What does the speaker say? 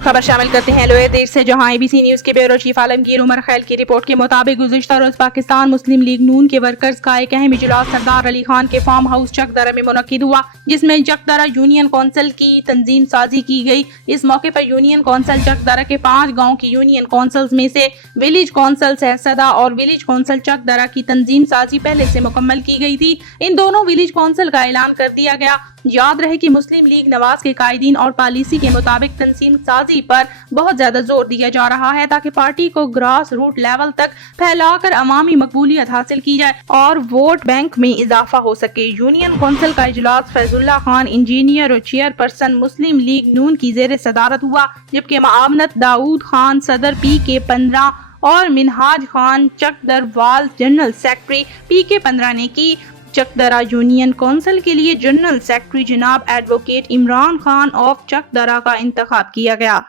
खबर शामिल करते हैं लोहे देश से, जहां ABC न्यूज के ब्यूरो चीफ आलमगीर उमर खैल की रिपोर्ट के मुताबिक गुज़िश्ता रोज पाकिस्तान मुस्लिम लीग नून के वर्कर्स का एक अहम इजलास सरदार अली खान के फार्म हाउस चकदरा में मुनक्किद हुआ, जिसमें चकदरा यूनियन कौंसिल की तंजीम साजी की गई। इस मौके पर यूनियन कौंसिल चकदरा के 5 गाँव की यूनियन कौंसिल्स में से विलेज कौंसिल सहसदा और विलेज कौंसिल चकदरा की तंजीम साजी पहले से मुकम्मल की गई थी। इन दोनों विलेज कौंसिल का ऐलान कर दिया गया। याद रहे कि मुस्लिम लीग नवाज के कायदीन और पॉलिसी के मुताबिक तंजीम साजी पर बहुत ज्यादा जोर दिया जा रहा है, ताकि पार्टी को ग्रास रूट लेवल तक फैलाकर अवामी मकबूलियत हासिल की जाए और वोट बैंक में इजाफा हो सके। यूनियन कौंसिल का इजलास फैजुल्ला खान इंजीनियर और चेयरपर्सन मुस्लिम लीग नून की जेर सदारत हुआ, जबकि मामनत दाऊद खान सदर PK-15 और Minhaj Khan Chakdarwal general secretary PK-15 ने की। चकदरा यूनियन कौंसिल के लिए जनरल सेक्रेटरी जनाब एडवोकेट इमरान खान ऑफ चकदरा का इंतखाब किया गया।